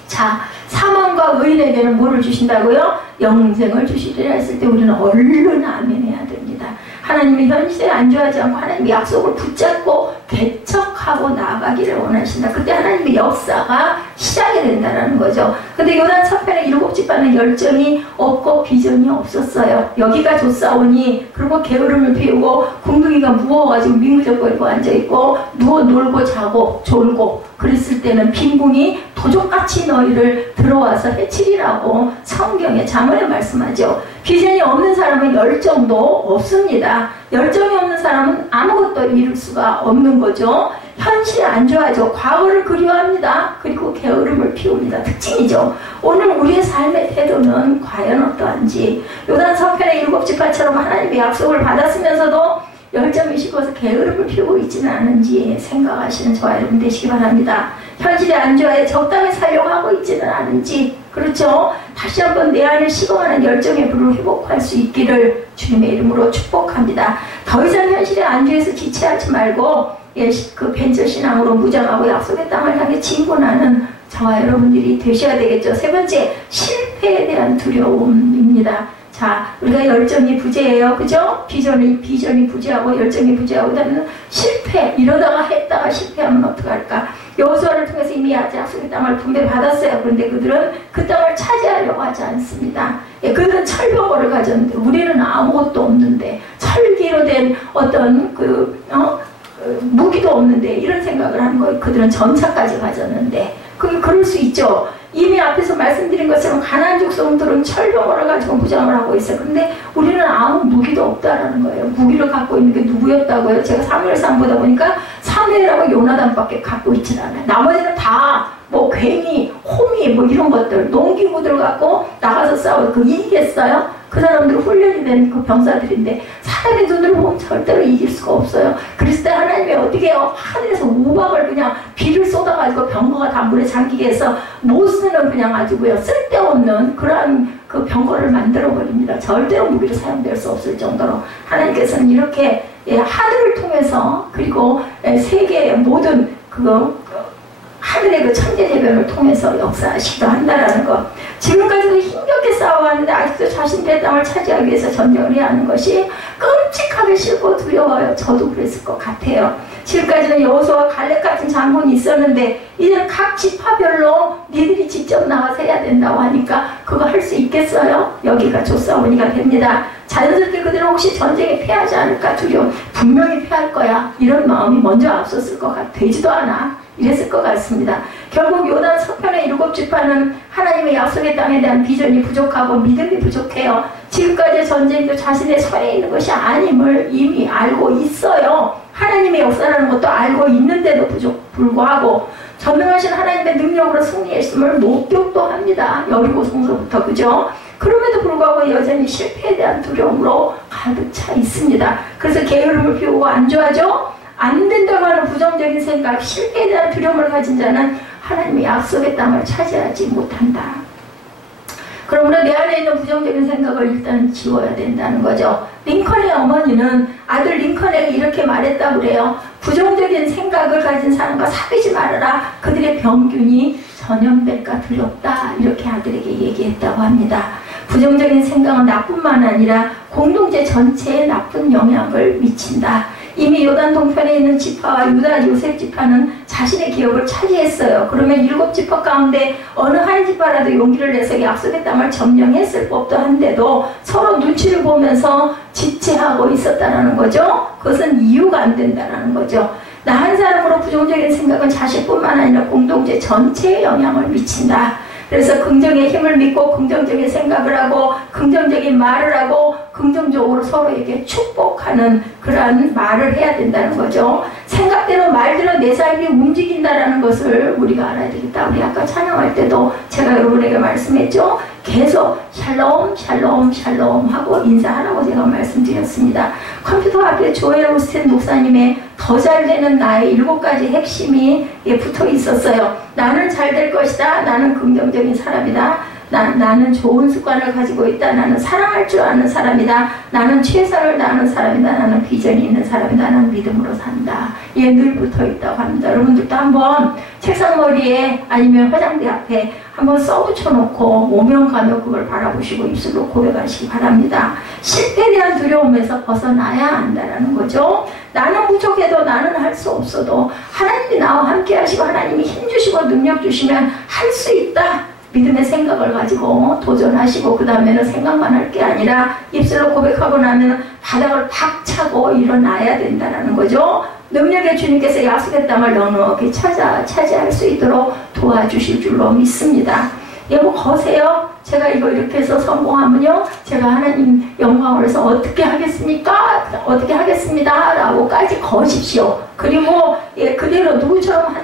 자, 사망과 의인에게는 뭐를 주신다고요? 영생을 주시리라 했을 때 우리는 얼른 아멘 해야 됩니다. 하나님이 현실에 안주하지 않고 하나님의 약속을 붙잡고 개척하고 나아가기를 원하신다. 그때 하나님의 역사가 시작이 된다는 거죠. 근데 요단 서편의 7지파는 열정이 없고 비전이 없었어요. 여기가 좋사오니, 그리고 게으름을 피우고 궁둥이가 무거워가지고 민구적거리고 앉아있고 누워 놀고 자고 졸고 그랬을 때는 빈궁이 도적같이 너희를 들어와서 해치리라고 성경의 잠언에 말씀하죠. 비전이 없는 사람은 열정도 없습니다. 열정이 없는 사람은 아무것도 이룰 수가 없는 거죠. 현실에 안주하죠. 과거를 그리워합니다. 그리고 게으름을 피웁니다. 특징이죠. 오늘 우리의 삶의 태도는 과연 어떠한지. 요단 서편의 7지파처럼 하나님의 약속을 받았으면서도 열정이 식어서 게으름을 피우고 있지는 않은지 생각하시는 저와 여러분 되시기 바랍니다. 현실에 안주하여 적당히 살려고 있지는 않은지, 그렇죠? 다시 한번 내 안에 식어가는 열정의 불을 회복할 수 있기를 주님의 이름으로 축복합니다. 더 이상 현실에 안주해서 지체하지 말고 그 벤처신앙으로 무장하고 약속의 땅을 향해 진군하는 저와 여러분들이 되셔야 되겠죠. 세 번째, 실패에 대한 두려움입니다. 자, 우리가 열정이 부재예요. 그죠? 비전이 부재하고 열정이 부재하고 그다음에 실패, 이러다가 했다가 실패하면 어떡할까? 여호수아를 통해서 이미 약속의 땅을 분배받았어요. 그런데 그들은 그 땅을 차지하려고 하지 않습니다. 그들은 철병거를 가졌는데 우리는 아무것도 없는데, 철기로 된 어떤 무기도 없는데, 이런 생각을 하는 거예요. 그들은 전차까지 가졌는데. 그럴 수 있죠. 이미 앞에서 말씀드린 것처럼 가나안 족속들은 철병거를 가지고 무장을 하고 있어요. 근데 우리는 아무 무기도 없다라는 거예요. 무기를 갖고 있는 게 누구였다고요? 제가 사무엘상 보다 보니까 사무엘하고 요나단밖에 갖고 있질 않아요. 나머지는 다 괜히 호미 이런 것들, 농기구들 갖고 나가서 싸워요. 이기겠어요? 그 사람들 훈련이 된 그 병사들인데 사람의 눈으로 보면 절대로 이길 수가 없어요. 그랬을 때 하나님이 어떻게 해요? 하늘에서 우박을 그냥 비를 쏟아가지고 병거가 다 물에 잠기게 해서 못 쓰는 그냥 아주고요, 쓸데없는 그러한 그 병거를 만들어버립니다. 절대로 무기로 사용될 수 없을 정도로 하나님께서는 이렇게 하늘을 통해서, 그리고 세계의 모든 하늘의 그 천재재변을 통해서 역사하시기도 한다라는 것. 지금까지도 힘겹게 싸워왔는데 아직도 자신들의 땅을 차지하기 위해서 전쟁을 해야 하는 것이 끔찍하게 싫고 두려워요. 저도 그랬을 것 같아요. 지금까지는 여호수아와 갈렙 같은 장군이 있었는데 이제는 각 지파별로 니들이 직접 나가서 해야 된다고 하니까 그거 할 수 있겠어요? 여기가 조사오니가 됩니다. 자연스럽게 그들은 혹시 전쟁에 패하지 않을까 두려워. 분명히 패할 거야, 이런 마음이 먼저 앞섰을 것 같아. 되지도 않아. 이랬을 것 같습니다. 결국 요단 서편의 7지파는 하나님의 약속의 땅에 대한 비전이 부족하고 믿음이 부족해요. 지금까지의 전쟁도 자신의 손에 있는 것이 아님을 이미 알고 있어요. 하나님의 역사라는 것도 알고 있는데도 불구하고 전능하신 하나님의 능력으로 승리했음을 목격도 합니다. 여리고 성소부터, 그죠? 그럼에도 불구하고 여전히 실패에 대한 두려움으로 가득 차 있습니다. 그래서 게으름을 피우고 안 좋아져? 안 된다고 하는 부정적인 생각, 실패에 대한 두려움을 가진 자는 하나님의 약속의 땅을 차지하지 못한다. 그러므로 내 안에 있는 부정적인 생각을 일단 지워야 된다는 거죠. 링컨의 어머니는 아들 링컨에게 이렇게 말했다고 그래요. 부정적인 생각을 가진 사람과 사귀지 말아라. 그들의 병균이 전염될까 두렵다. 이렇게 아들에게 얘기했다고 합니다. 부정적인 생각은 나뿐만 아니라 공동체 전체에 나쁜 영향을 미친다. 이미 요단 동편에 있는 지파와 유다 요셉 지파는 자신의 기업을 차지했어요. 그러면 7지파 가운데 어느 한 지파라도 용기를 내서 약속의 땅을 점령했을 법도 한데도 서로 눈치를 보면서 지체하고 있었다는 거죠. 그것은 이유가 안 된다는 거죠. 나 한 사람으로 부정적인 생각은 자신뿐만 아니라 공동체 전체에 영향을 미친다. 그래서 긍정의 힘을 믿고 긍정적인 생각을 하고 긍정적인 말을 하고 긍정적으로 서로에게 축복하는 그러한 말을 해야 된다는 거죠. 생각대로 말대로 내 삶이 움직인다는 것을 우리가 알아야 되겠다. 우리 아까 찬양할 때도 제가 여러분에게 말씀했죠. 계속 샬롬 샬롬 샬롬 하고 인사하라고 제가 말씀드렸습니다. 컴퓨터 앞에 조엘 오스틴 목사님의 더 잘되는 나의 7가지 핵심이 붙어 있었어요. 나는 잘 될 것이다. 나는 긍정적인 사람이다. 나는 좋은 습관을 가지고 있다. 나는 사랑할 줄 아는 사람이다. 나는 최선을 다하는 사람이다. 나는 비전이 있는 사람이다. 나는 믿음으로 산다. 이게 늘 붙어 있다고 합니다. 여러분들도 한번 책상머리에 아니면 화장대 앞에 한번 써붙여놓고 오면 가면 그걸 바라보시고 입술로 고백하시기 바랍니다. 실패에 대한 두려움에서 벗어나야 한다는 거죠. 나는 부족해도 나는 할 수 없어도 하나님이 나와 함께 하시고 하나님이 힘주시고 능력 주시면 할 수 있다. 믿음의 생각을 가지고 도전하시고 그 다음에는 생각만 할 게 아니라 입술로 고백하고 나면 바닥을 팍 차고 일어나야 된다는 거죠. 능력의 주님께서 약속의 땅을 넉넉히 차지할 수 있도록 도와주실 줄로 믿습니다. 예, 뭐 거세요? 제가 이거 이렇게 해서 성공하면요 제가 하나님 영광을 해서 어떻게 하겠습니까? 어떻게 하겠습니다 라고까지 거십시오. 그리고 예, 그대로 누구처럼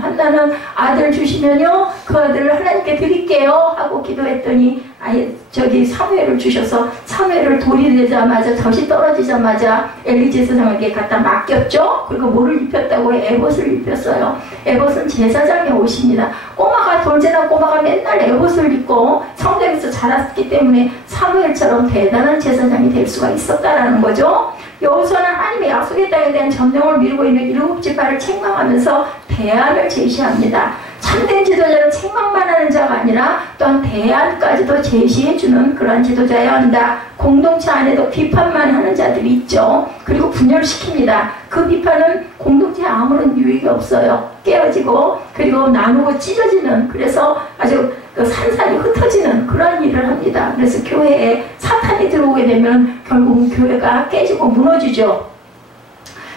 한나는 아들 주시면요 그 아들을 하나님께 드릴게요 하고 기도했더니 아예 저기 사무엘을 주셔서 사무엘을 돌이 되자마자 젖이 떨어지자마자 엘리 제사장에게 갖다 맡겼죠. 그리고 뭐를 입혔다고 에봇을 입혔어요. 에봇은 제사장의 옷입니다. 꼬마가 돌제나 꼬마가 맨날 에봇을 입고 성전에서 자랐기 때문에 사무엘처럼 대단한 제사장이 될 수가 있었다라는 거죠. 여호수아는 하나님의 약속의 땅에 대한 점령을 미루고 있는 7지파를 책망하면서 대안을 제시합니다. 참된 지도자는 책망만 하는 자가 아니라 또한 대안까지도 제시해주는 그러한 지도자여야 한다. 공동체 안에도 비판만 하는 자들이 있죠. 그리고 분열시킵니다. 그 비판은 공동체에 아무런 유익이 없어요. 깨어지고 그리고 나누고 찢어지는 그래서 아주 산산이 흩어지는 그런 일을 합니다. 그래서 교회에 사탄이 들어오게 되면 결국은 교회가 깨지고 무너지죠.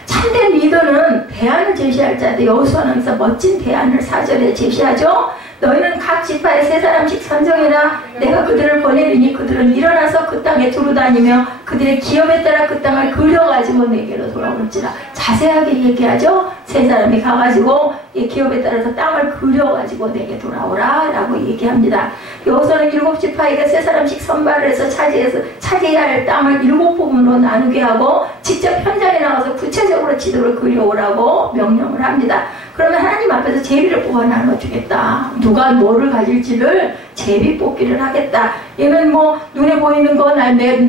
참된 리더는 대안을 제시할 자들, 여호수아는 그래서 멋진 대안을 4절에 제시하죠. 너희는 각 지파에 3사람씩 선정해라. 내가 그들을 보내리니 그들은 일어나서 그 땅에 두루다니며 그들의 기업에 따라 그 땅을 그려가지고 내게로 돌아올지라. 자세하게 얘기하죠. 3사람이 가가지고 이 기업에 따라서 땅을 그려가지고 내게 돌아오라 라고 얘기합니다. 여호수아는 7지파에게 3사람씩 선발을 해서 차지해야 할 땅을 7부분으로 나누게 하고 직접 현장에 나가서 구체적으로 지도를 그려오라고 명령을 합니다. 그러면 하나님 앞에서 제비를 뽑아 나눠주겠다. 누가 뭐를 가질지를 제비 뽑기를 하겠다. 얘는 뭐 눈에 보이는 건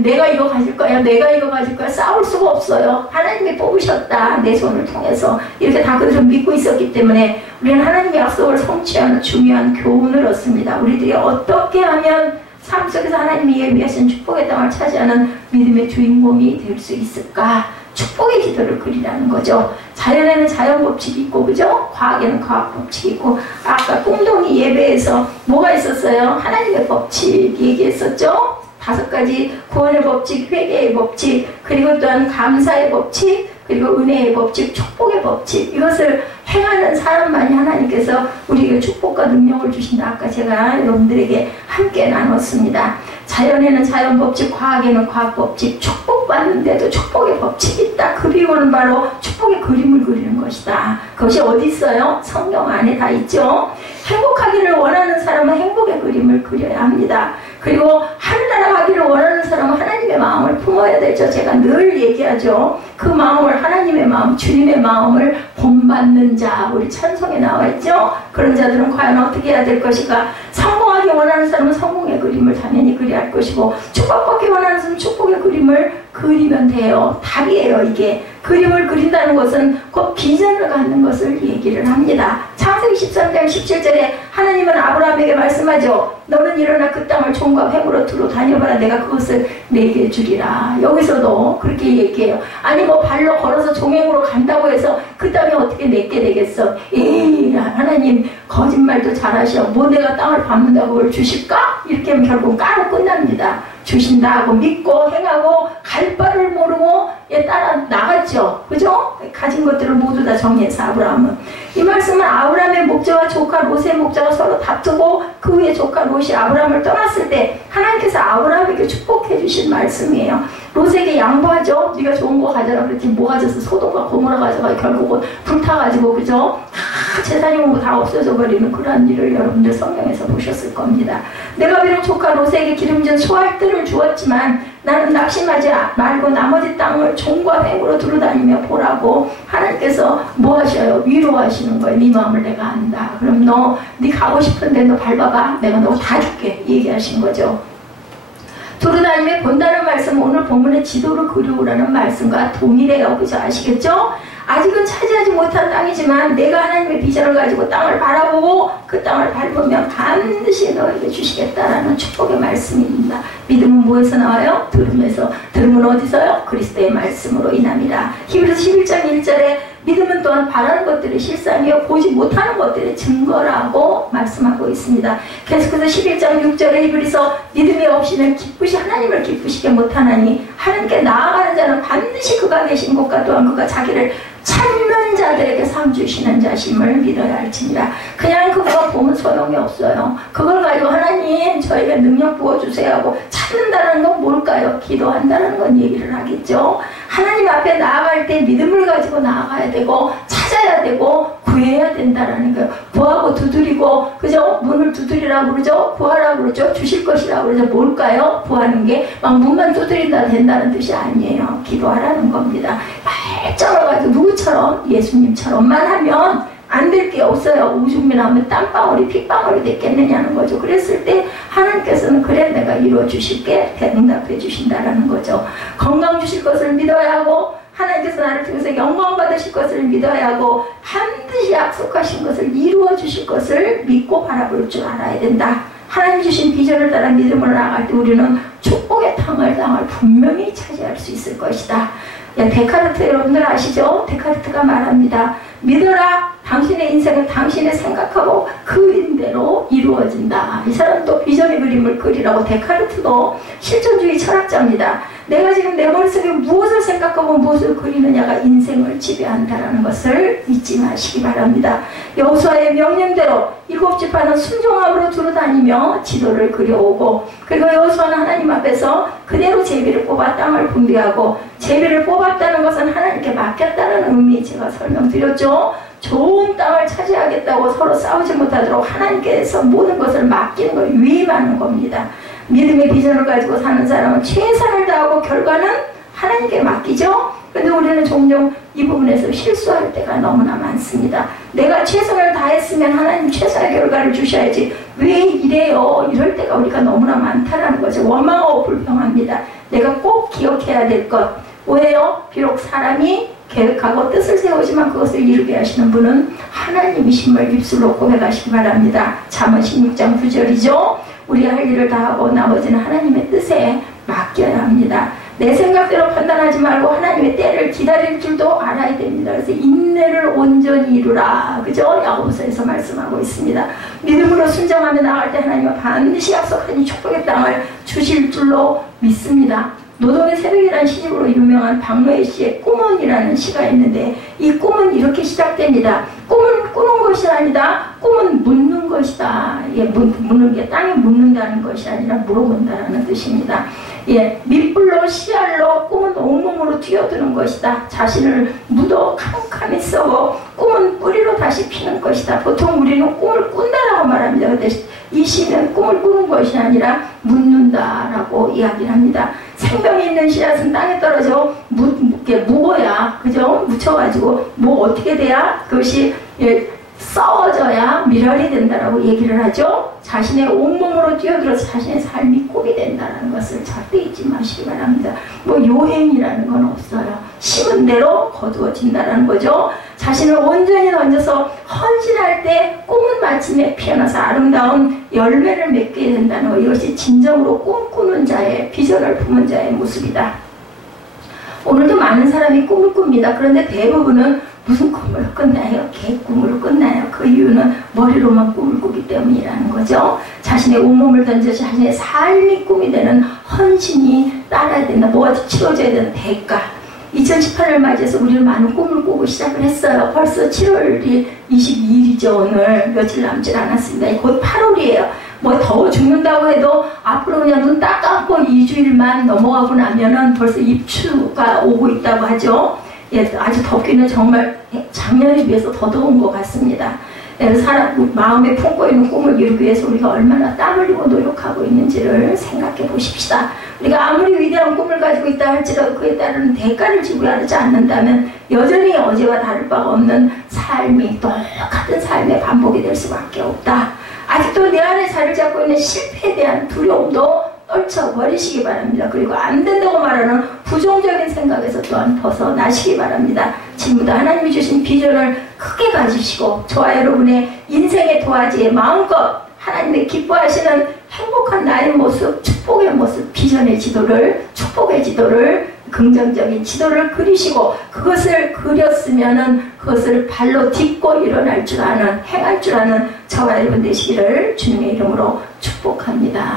내가 이거 가질 거야. 내가 이거 가질 거야. 싸울 수가 없어요. 하나님이 뽑으셨다. 내 손을 통해서. 이렇게 다 그들은 믿고 있었기 때문에 우리는 하나님의 약속을 성취하는 중요한 교훈을 얻습니다. 우리들이 어떻게 하면 삶 속에서 하나님이 예비하신 축복의 땅을 차지하는 믿음의 주인공이 될 수 있을까? 축복의 지도를 그리라는 거죠. 자연에는 자연 법칙이 있고, 그죠? 과학에는 과학 법칙이 있고, 아까 꿈동이 예배에서 뭐가 있었어요? 하나님의 법칙 얘기했었죠? 5가지 구원의 법칙, 회개의 법칙, 그리고 또한 감사의 법칙, 그리고 은혜의 법칙, 축복의 법칙. 이것을 행하는 사람만이 하나님께서 우리에게 축복과 능력을 주신다. 아까 제가 여러분들에게 함께 나눴습니다. 자연에는 자연법칙, 과학에는 과학법칙, 축복받는데도 축복의 법칙이 있다. 그 비유는 바로 축복의 그림을 그리는 것이다. 그것이 어디 있어요? 성경 안에 다 있죠. 행복하기를 원하는 사람은 행복의 그림을 그려야 합니다. 그리고 하늘나라 가기를 원하는 사람은 하나님의 마음을 품어야 되죠. 제가 늘 얘기하죠. 그 마음을, 하나님의 마음, 주님의 마음을 본받는 자, 우리 찬송에 나와 있죠. 그런 자들은 과연 어떻게 해야 될 것인가? 성공하기 원하는 사람은 성공의 그림을 당연히 그려야 할 것이고, 축복받기 원하는 사람은 축복의 그림을 그리면 돼요. 답이에요. 이게 그림을 그린다는 것은 곧 비전을 갖는 것을 얘기를 합니다. 창세기 13장 17절에 하나님은 아브라함에게 말씀하죠. 너는 일어나 그 땅을 종과 횡으로 두루 다녀봐라. 내가 그것을 내게 주리라. 여기서도 그렇게 얘기해요. 아니 뭐 발로 걸어서 종횡으로 간다고 해서 그 땅이 어떻게 내게 되겠어? 에이, 하나님 거짓말도 잘하셔. 뭐 내가 땅을 밟는다고 그걸 주실까? 이렇게 하면 결국 까로 끝납니다. 주신다 하고 믿고 행하고 갈 바를 모르고 따라 나갔죠. 그죠? 가진 것들을 모두 다 정리해서 아브라함은. 이 말씀은 아브라함의 목자와 조카 롯의 목자가 서로 다투고 그 후에 조카 롯이 아브라함을 떠났을 때 하나님께서 아브라함에게 축복해 주신 말씀이에요. 롯에게 양보하죠. 네가 좋은 거 가져라 그랬지 뭐 가져서 소돔과 고모라 가져가 결국은 불타가지고 그죠? 다 재산이 오고 다 없어져 버리는 그런 일을 여러분들 성경에서 보셨을 겁니다. 내가 비록 조카 롯에게 기름진 소할 뜰을 주었지만 나는 낙심하지 말고 나머지 땅을 종과 횡으로 두루다니며 보라고 하나님께서 뭐 하셔요? 위로하시는 거예요. 네 마음을 내가 안다. 그럼 네 가고 싶은데 너 밟아봐. 내가 너 다 줄게. 얘기하신 거죠. 두루다니며 본다는 말씀은 오늘 본문의 지도를 그리우라는 말씀과 동일해요. 그죠? 아시겠죠? 아직은 차지하지 못한 땅이지만 내가 하나님의 비전을 가지고 땅을 바라보고 그 땅을 밟으면 반드시 너에게 주시겠다라는 축복의 말씀입니다. 믿음은 뭐에서 나와요? 들음에서. 들음은 어디서요? 그리스도의 말씀으로 인함이라. 히브리서 11장 1절에 믿음은 또한 바라는 것들의 실상이요 보지 못하는 것들의 증거라고 말씀하고 있습니다. 계속해서 11장 6절에 히브리서 믿음이 없이는 하나님을 기쁘시게 못하나니 하나님께 나아가는 자는 반드시 그가 계신 곳과 또한 그가 자기를 찾는 자들에게 상 주시는 자심을 믿어야 할지니라. 그냥 그거 보면 소용이 없어요. 그걸 가지고 하나님 저에게 능력 부어주세요 하고 찾는다는 건 뭘까요? 기도한다는 건 얘기를 하겠죠. 하나님 앞에 나아갈 때 믿음을 가지고 나아가야 되고 찾아야 되고 구해야 된다라는 거예요. 구하고 두드리고 그죠? 문을 두드리라고 그러죠? 구하라고 그러죠? 주실 것이라고 그러죠? 뭘까요? 구하는 게 막 문만 두드린다 된다는 뜻이 아니에요. 기도하라는 겁니다. 발전해가지고 누구처럼 예수님처럼만 하면 안 될 게 없어요. 우중민하면 땀방울이 핏방울이 됐겠느냐는 거죠. 그랬을 때 하나님께서는 그래 내가 이루어 주실게 대응답해 주신다라는 거죠. 건강 주실 것을 믿어야 하고 하나님께서 나를 통해서 영광 받으실 것을 믿어야 하고 반드시 약속하신 것을 이루어 주실 것을 믿고 바라볼 줄 알아야 된다. 하나님 주신 비전을 따라 믿음으로 나아갈 때 우리는 축복의 땅을 분명히 차지할 수 있을 것이다. 데카르트 여러분들 아시죠? 데카르트가 말합니다. 믿어라. 당신의 인생은 당신의 생각하고 그린 대로 이루어진다. 이 사람도 비전의 그림을 그리라고. 데카르트도 실존주의 철학자입니다. 내가 지금 내 머릿속에 무엇을 생각하고 무엇을 그리느냐가 인생을 지배한다는 것을 잊지 마시기 바랍니다. 여호수아의 명령대로 7지파는 순종함으로 두루다니며 지도를 그려오고 그리고 여호수아는 하나님 앞에서 그대로 제비를 뽑아 땅을 분배하고 제비를 뽑았다는 것은 하나님께 맡겼다는 의미 제가 설명드렸죠. 좋은 땅을 차지하겠다고 서로 싸우지 못하도록 하나님께서 모든 것을 맡기는 걸 위임하는 겁니다. 믿음의 비전을 가지고 사는 사람은 최선을 다하고 결과는 하나님께 맡기죠. 근데 우리는 종종 이 부분에서 실수할 때가 너무나 많습니다. 내가 최선을 다했으면 하나님 최선의 결과를 주셔야지 왜 이래요? 이럴 때가 우리가 너무나 많다는 거죠. 원망하고 불평합니다. 내가 꼭 기억해야 될 것 뭐예요? 비록 사람이 계획하고 뜻을 세우지만 그것을 이루게 하시는 분은 하나님이심을 입술로 고백하시기 바랍니다. 잠언 16장 9절이죠. 우리 할 일을 다 하고 나머지는 하나님의 뜻에 맡겨야 합니다. 내 생각대로 판단하지 말고 하나님의 때를 기다릴 줄도 알아야 됩니다. 그래서 인내를 온전히 이루라. 그죠? 야고보서에서 말씀하고 있습니다. 믿음으로 순종하며 나갈 때 하나님은 반드시 약속하신 축복의 땅을 주실 줄로 믿습니다. 노동의 새벽이라는 시집으로 유명한 박노해 씨의 꿈은이라는 시가 있는데 이 꿈은 이렇게 시작됩니다. 꿈은 꾸는 것이 아니다. 꿈은 묻는 것이다. 예, 묻는 게 땅에 묻는다는 것이 아니라 물어본다라는 뜻입니다. 예, 밑불로 씨알로 꿈은 온몸으로 뛰어드는 것이다. 자신을 묻어 캄캄히 썩어 꿈은 뿌리로 다시 피는 것이다. 보통 우리는 꿈을 꾼다라고 말합니다. 근데 이 시는 꿈을 꾸는 것이 아니라 묻는다라고 이야기를 합니다. 생명이 있는 씨앗은 땅에 떨어져 묵어야, 그죠? 묻혀가지고 뭐 어떻게 돼야 그것이 썩어져야 밀혈이 된다라고 얘기를 하죠. 자신의 온몸으로 뛰어들어서 자신의 삶이 꿈이 된다는 것을 절대 잊지 마시기 바랍니다. 뭐 요행이라는 건 없어요. 심은 대로 거두어진다는 거죠. 자신을 온전히 던져서 헌신할 때 꿈은 마침내 피어나서 아름다운 열매를 맺게 된다는 것. 이것이 진정으로 꿈꾸는 자의, 비전을 품은 자의 모습이다. 오늘도 많은 사람이 꿈을 꿉니다. 그런데 대부분은 무슨 꿈을 꾼나요? 개꿈으로 꾼나요? 그 이유는 머리로만 꿈을 꾸기 때문이라는 거죠. 자신의 온몸을 던져 자신의 삶이 꿈이 되는 헌신이 따라야 된다. 뭐가 치러져야 되는 대가. 2018을 맞이해서 우리는 많은 꿈을 꾸고 시작을 했어요. 벌써 7월이 22일이죠. 오늘 며칠 남지 않았습니다. 곧 8월이에요. 뭐 더워 죽는다고 해도 앞으로 그냥 눈 딱 감고 2주일만 넘어가고 나면은 벌써 입추가 오고 있다고 하죠. 예, 아주 덥기는 정말 작년에 비해서 더 더운 것 같습니다. 사람 마음에 품고 있는 꿈을 이루기 위해서 우리가 얼마나 땀 흘리고 노력하고 있는지를 생각해 보십시다. 우리가 아무리 위대한 꿈을 가지고 있다 할지라도 그에 따른 대가를 지불하지 않는다면 여전히 어제와 다를 바가 없는 삶이 똑같은 삶의 반복이 될 수밖에 없다. 아직도 내 안에 자리를 잡고 있는 실패에 대한 두려움도 떨쳐버리시기 바랍니다. 그리고 안 된다고 말하는 부정적인 생각에서 또한 벗어나시기 바랍니다. 지금부터 하나님이 주신 비전을 크게 가지시고 저와 여러분의 인생의 도화지에 마음껏 하나님의 기뻐하시는 행복한 나의 모습, 축복의 모습, 비전의 지도를, 축복의 지도를, 긍정적인 지도를 그리시고 그것을 그렸으면은 그것을 발로 딛고 일어날 줄 아는, 행할 줄 아는 저와 여러분 되시기를 주님의 이름으로 축복합니다.